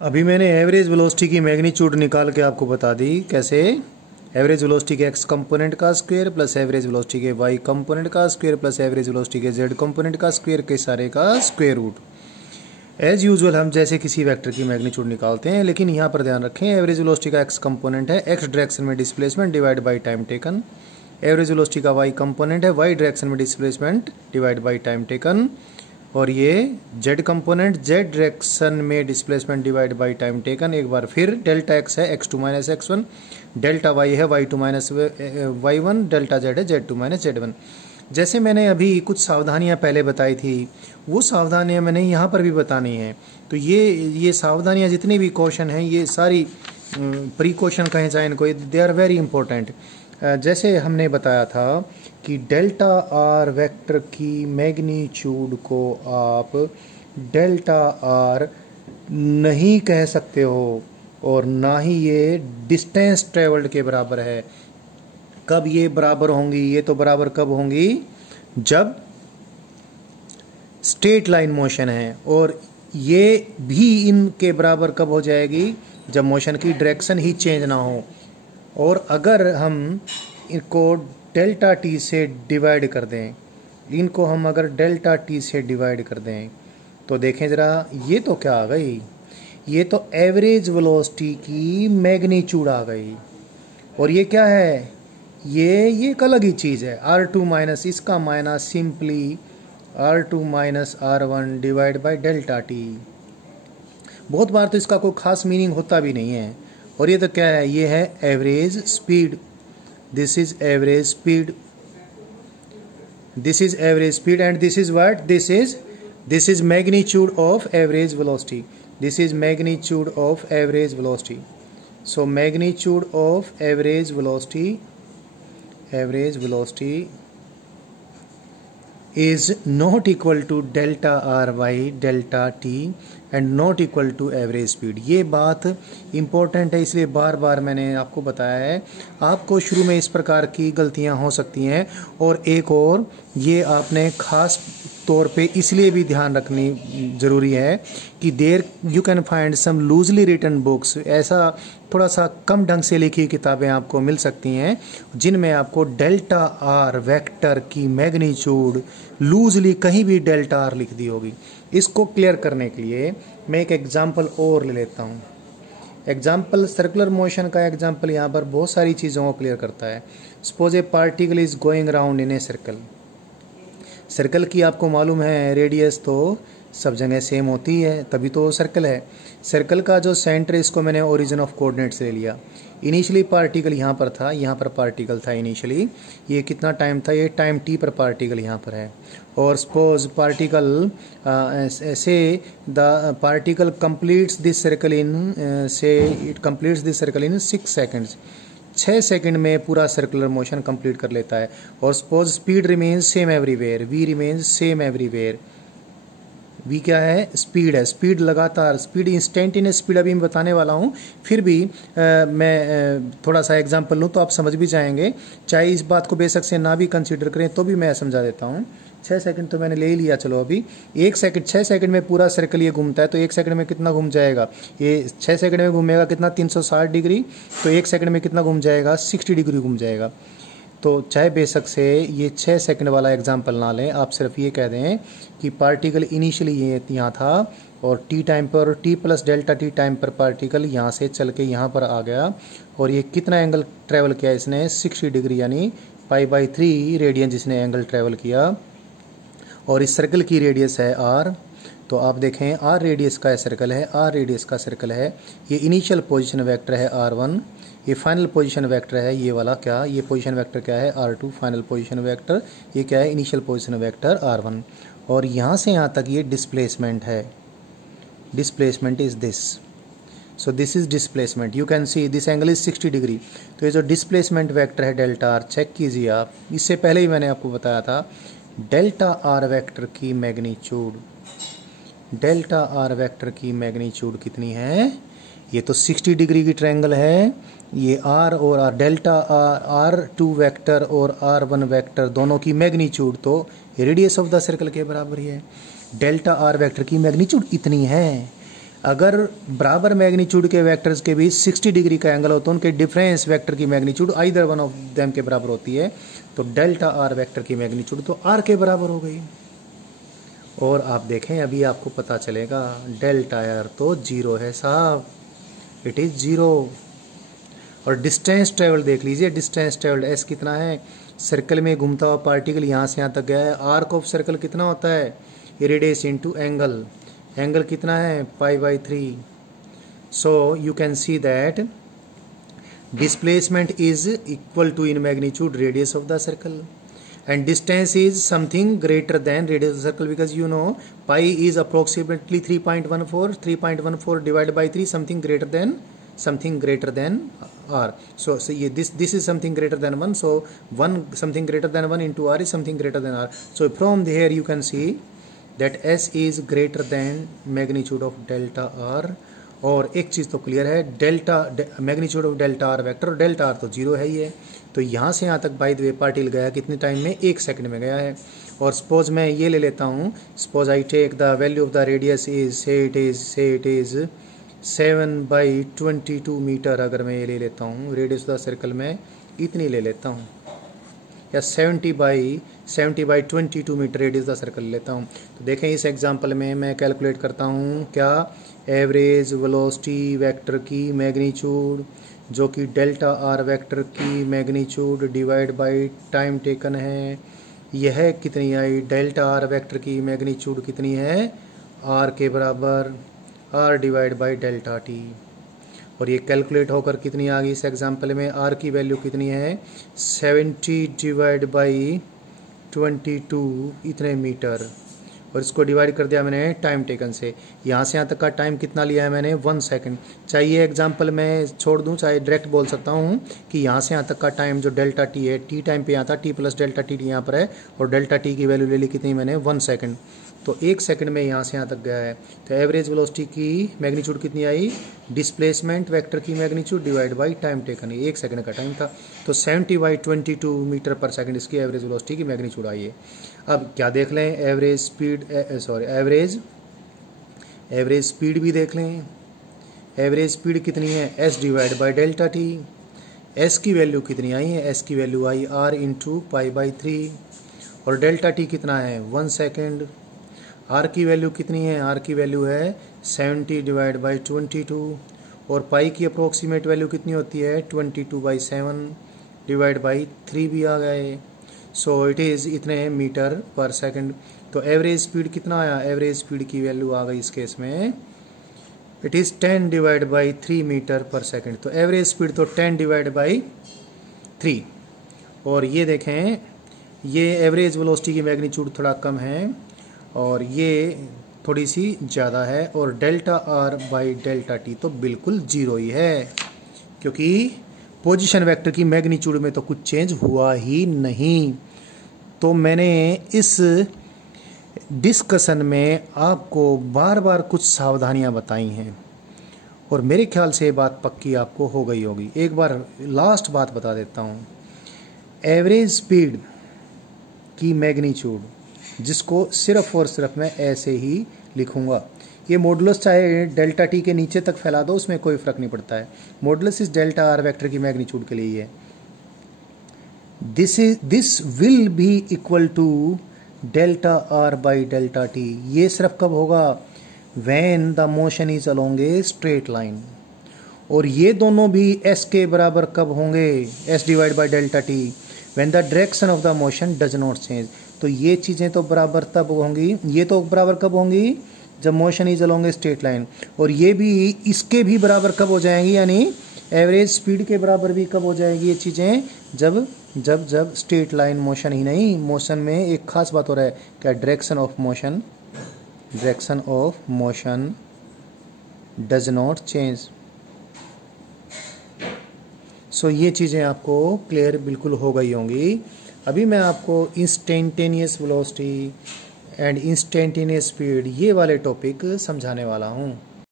अभी मैंने average velocity की मैग्नीट्यूड निकाल के आपको बता दी। कैसे? एवरेज वेलोसिटी के एक्स कंपोनेंट का स्क्वायर प्लस एवरेज वेलोसिटी के वाई कंपोनेंट का स्क्वायर प्लस एवरेज वेलोसिटी के जेड कंपोनेंट का स्क्वायर के सारे का स्क्वायर रूट। एज यूजुअल हम जैसे किसी वेक्टर की मैग्नीट्यूड निकालते हैं, लेकिन यहाँ पर ध्यान रखें एवरेज वेलोसिटी का एक्स कंपोनेंट है एक्स डायरेक्शन में displacement divide by time taken. Average velocity का वाई कंपोनेंट है वाई डायरेक्शन में displacement divide by time taken. और ये जेड कंपोनेंट जेड डायरेक्शन में displacement divide by time taken. एक बार फिर डेल्टा एक्स है x2 minus x1, delta Y है y2 minus y1, delta Z है z2 माइनस z1। जैसे मैंने अभी कुछ सावधानियां पहले बताई थी, वो सावधानियां मैंने यहाँ पर भी बतानी है। तो ये सावधानियां जितनी भी क्वेश्चन हैं, ये सारी प्रिकॉशन कहें चाहे इनको, दे आर वेरी इंपॉर्टेंट। जैसे हमने बताया था कि डेल्टा आर वेक्टर की मैग्नीट्यूड को आप डेल्टा आर नहीं कह सकते हो और ना ही ये डिस्टेंस ट्रेवल्ड के बराबर है। कब ये बराबर होंगी? ये तो बराबर कब होंगी? जब स्ट्रेट लाइन मोशन है। और ये भी इनके बराबर कब हो जाएगी? जब मोशन की डायरेक्शन ही चेंज ना हो। और अगर हम इनको डेल्टा टी से डिवाइड कर दें, इनको हम अगर डेल्टा टी से डिवाइड कर दें, तो देखें ज़रा, ये तो क्या आ गई? ये तो एवरेज वेलोसिटी की मैग्नीट्यूड आ गई। और ये क्या है? ये एक अलग ही चीज़ है। R2 माइनस इसका minus simply R2 minus R1 divide by delta T. बहुत बार तो इसका कोई खास मीनिंग होता भी नहीं है। और ये तो क्या है? ये है average speed. This is average speed, this is average speed and this is what? This is magnitude of average velocity. This is magnitude of average velocity. So magnitude of average velocity is not equal to delta r by delta t and not equal to average speed। ये बात important है, इसलिए बार बार मैंने आपको बताया है। आपको शुरू में इस प्रकार की गलतियां हो सकती हैं। और एक और ये आपने खास तौर पे इसलिए भी ध्यान रखनी ज़रूरी है कि there you can find some loosely written books, ऐसा थोड़ा सा कम ढंग से लिखी किताबें आपको मिल सकती हैं जिनमें आपको डेल्टा आर वेक्टर की मैग्नीट्यूड लूजली कहीं भी डेल्टा आर लिख दी होगी। इसको क्लियर करने के लिए मैं एक एग्जांपल और ले लेता हूँ। एग्जांपल सर्कुलर मोशन का एग्जांपल यहाँ पर बहुत सारी चीज़ों को क्लियर करता है। Suppose A particle is going around in a circle. Circle की आपको मालूम है रेडियस तो सब जगह सेम होती है, तभी तो सर्कल है। सर्कल का जो सेंटर, इसको मैंने ओरिजिन ऑफ कोऑर्डिनेट से लिया। इनिशियली पार्टिकल यहाँ पर था, यहाँ पर पार्टिकल था इनिशियली। ये कितना टाइम था? ये टाइम टी पर पार्टिकल यहाँ पर है। और सपोज पार्टिकल से the particle completes this circle in it completes this circle in 6 seconds. 6 second में पूरा सर्कुलर मोशन कंप्लीट कर लेता है। और suppose speed remains same everywhere, V remains same everywhere. V क्या है? स्पीड है। स्पीड लगातार, स्पीड इंस्टेंटेनियस स्पीड अभी मैं बताने वाला हूँ। फिर भी मैं थोड़ा सा एग्जांपल लूँ तो आप समझ भी जाएंगे। चाहे इस बात को बेशक से ना भी कंसीडर करें तो भी मैं समझा देता हूँ। 6 सेकंड तो मैंने ले ही लिया, चलो अभी 1 सेकंड। 6 सेकंड में पूरा सर्कल ये घूमता है, तो 1 सेकंड में कितना घूम जाएगा? ये 6 सेकंड में घूमेगा कितना? 360 डिग्री। तो 1 सेकंड में कितना घूम जाएगा? 60 डिग्री घूम जाएगा। तो चाहे बेशक से ये 6 सेकंड वाला एग्जांपल ना लें, आप सिर्फ ये कह दें कि पार्टिकल इनिशियली ये यहाँ था और टी टाइम पर, T plus delta T time पर पार्टिकल यहाँ से चल के यहाँ पर आ गया। और ये कितना एंगल ट्रैवल किया इसने? 60 डिग्री, यानी π/3 रेडियन जिसने एंगल ट्रैवल किया। और इस सर्कल की रेडियस है r। तो आप देखें r रेडियस का सर्कल है, r रेडियस का सर्कल है। ये इनिशियल पोजीशन वेक्टर है r1, ये फाइनल पोजीशन वेक्टर है ये वाला। क्या ये पोजीशन वेक्टर क्या है? r2 final position vector. ये क्या है? Initial position vector r1। और यहाँ से यहाँ तक ये डिस्प्लेसमेंट है। Displacement is this. So this is displacement. You can see this angle is 60 degree. तो ये जो डिस्प्लेसमेंट वेक्टर है डेल्टा आर, चेक कीजिए आप। इससे पहले ही मैंने आपको बताया था डेल्टा आर वेक्टर की मैग्नीट्यूड, डेल्टा आर वेक्टर की मैग्नीट्यूड कितनी है? ये तो 60 डिग्री की ट्रायंगल है। ये आर और आर, डेल्टा R2 वेक्टर और R1 वेक्टर दोनों की मैग्नीट्यूड तो रेडियस ऑफ द सर्कल के बराबर ही है। डेल्टा आर वेक्टर की मैग्नीट्यूड इतनी है। अगर बराबर मैग्नीट्यूड के वेक्टर्स के बीच 60 डिग्री का एंगल हो तो उनके डिफरेंस वेक्टर की magnitude either one of them के बराबर होती है। तो डेल्टा आर वेक्टर की मैग्नीट्यूड तो आर के बराबर हो गई। और आप देखें अभी आपको पता चलेगा डेल्टा आर तो जीरो है साहब, इट इज जीरो। और डिस्टेंस ट्रेवल देख लीजिए, डिस्टेंस ट्रेवल एस कितना है, सर्कल में घूमता हुआ पार्टिकल यहाँ से यहाँ तक गया है। आर्क ऑफ सर्कल कितना होता है, रेडियस इनटू एंगल, एंगल कितना है π/3। So you can see that displacement is equal to in magnitude radius of the circle and distance is something greater than radius of the circle, because you know pi is approximately 3.14 divided by 3, something greater than r. So this is something greater than 1, so 1 something greater than 1 into r is something greater than r. So from here you can see that s is greater than magnitude of delta r. और एक चीज़ तो clear है, delta magnitude of delta R vector, और delta R तो zero है ही है। तो यहाँ से यहाँ तक बाय द वे पार्टिकल गया कितने टाइम में, 1 सेकंड में गया है। और सपोज मैं ये ले लेता हूँ, suppose I take the value of the radius is say it is 7/22 metre. अगर मैं ये ले लेता हूँ रेडियस ऑफ द सर्कल में इतनी ले लेता हूँ, या 70/22 मीटर रेडियस द सर्कल लेता हूँ। तो देखें इस एग्जांपल में मैं कैलकुलेट करता हूँ क्या, एवरेज वेलोसिटी वेक्टर की मैग्नीट्यूड जो कि डेल्टा आर वेक्टर की magnitude divide by time taken है, यह कितनी आई, डेल्टा आर वेक्टर की मैग्नीट्यूड कितनी है, आर के बराबर R divide by delta T. और ये कैलकुलेट होकर कितनी आ गई इस एग्जांपल में, आर की वैल्यू कितनी है 70 डिवाइड बाई 22 इतने मीटर, और इसको डिवाइड कर दिया मैंने टाइम टेकन से। यहाँ से यहाँ तक का टाइम कितना लिया है मैंने, 1 सेकंड। चाहे ये एग्जांपल मैं छोड़ दूँ, चाहे डायरेक्ट बोल सकता हूँ कि यहाँ से यहाँ तक का टाइम जो डेल्टा टी है, टी टाइम पे यहाँ था, टी प्लस डेल्टा टी यहाँ पर है, और डेल्टा टी की वैल्यू ले ली कितनी मैंने 1 सेकंड। तो 1 सेकंड में यहाँ से यहाँ तक गया है। तो एवरेज वेलोसिटी की मैग्नीट्यूड कितनी आई, डिस्प्लेसमेंट वेक्टर की magnitude divide by time taken, 1 second का टाइम था। तो 70/22 मीटर पर सेकंड इसकी एवरेज वेलोसिटी की मैग्नीट्यूड आई है। अब क्या देख लें, एवरेज स्पीड भी देख लें। एवरेज स्पीड कितनी है, S divide by delta T. S की वैल्यू कितनी आई है, एस की वैल्यू आई आर इंटू π/3, और डेल्टा टी कितना है 1 सेकेंड। आर की वैल्यू कितनी है, आर की वैल्यू है 70 डिवाइड बाई 22, और पाई की अप्रोक्सीमेट वैल्यू कितनी होती है 22/7 डिवाइड बाई 3 भी आ गए। सो इट इज़ इतने मीटर पर सेकंड। तो एवरेज स्पीड कितना आया, एवरेज स्पीड की वैल्यू आ गई इस केस में, it is 10 divide by 3 metre पर सेकंड। तो एवरेज स्पीड तो 10 डिवाइड बाई 3। और ये देखें, ये एवरेज वेलोसिटी की मैग्नीट्यूड थोड़ा कम है और ये थोड़ी सी ज़्यादा है, और delta R by delta T तो बिल्कुल जीरो ही है, क्योंकि पोजीशन वेक्टर की मैग्नीट्यूड में तो कुछ चेंज हुआ ही नहीं। तो मैंने इस डिस्कशन में आपको बार बार कुछ सावधानियां बताई हैं, और मेरे ख्याल से ये बात पक्की आपको हो गई होगी। एक बार लास्ट बात बता देता हूँ, एवरेज स्पीड की मैग्नीट्यूड जिसको सिर्फ और सिर्फ मैं ऐसे ही लिखूंगा, ये मॉडुलस चाहे डेल्टा टी के नीचे तक फैला दो उसमें कोई फर्क नहीं पड़ता है, मॉडुलस इस डेल्टा आर वेक्टर की मैग्नीट्यूड के लिए है। This will be equal to delta R by delta T. ये सिर्फ कब होगा, when the motion is along a straight line. और ये दोनों भी एस के बराबर कब होंगे, S divide by delta T, when the direction of the motion does not change. तो ये चीज़ें तो बराबर तब होंगी, ये तो बराबर कब होंगी जब motion is along a straight line, और ये भी इसके भी बराबर कब हो जाएंगी, यानी एवरेज स्पीड के बराबर भी कब हो जाएगी ये चीज़ें, जब जब जब स्ट्रेट लाइन मोशन ही नहीं, मोशन में एक खास बात हो रहा है क्या, direction of motion does not change. So ये चीज़ें आपको क्लियर बिल्कुल हो गई होंगी। अभी मैं आपको instantaneous velocity and instantaneous speed ये वाले टॉपिक समझाने वाला हूँ।